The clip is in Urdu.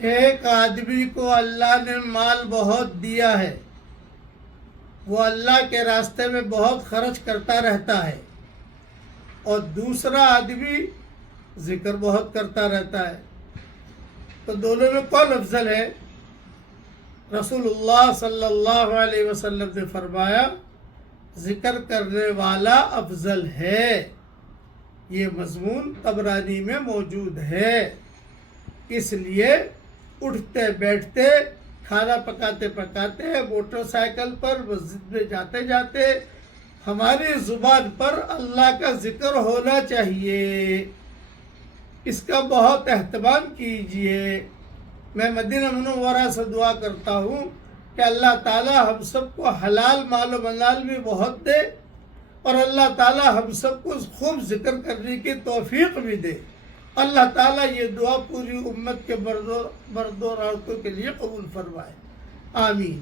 ایک آدمی کو اللہ نے مال بہت دیا ہے، وہ اللہ کے راستے میں بہت خرچ کرتا رہتا ہے، اور دوسرا آدمی ذکر بہت کرتا رہتا ہے، تو دونوں میں کون افضل ہے؟ رسول اللہ صلی اللہ علیہ وسلم نے فرمایا ذکر کرنے والا افضل ہے۔ یہ مضمون طبرانی میں موجود ہے۔ اس لیے اٹھتے بیٹھتے، کھانا پکاتے پکاتے، موٹر سائیکل پر، مسجد میں جاتے جاتے ہماری زبان پر اللہ کا ذکر ہونا چاہیے۔ اس کا بہت اہتمام کیجیے۔ میں مدینہ منورہ سے دعا کرتا ہوں کہ اللہ تعالی ہم سب کو حلال مال و منال بھی بہت دے، اور اللہ تعالی ہم سب کو خوب ذکر کرنے کی توفیق بھی دے۔ اللہ تعالیٰ یہ دعا پوری امت کے مردوں اور عورتوں کے لیے قبول فرمائے، آمین۔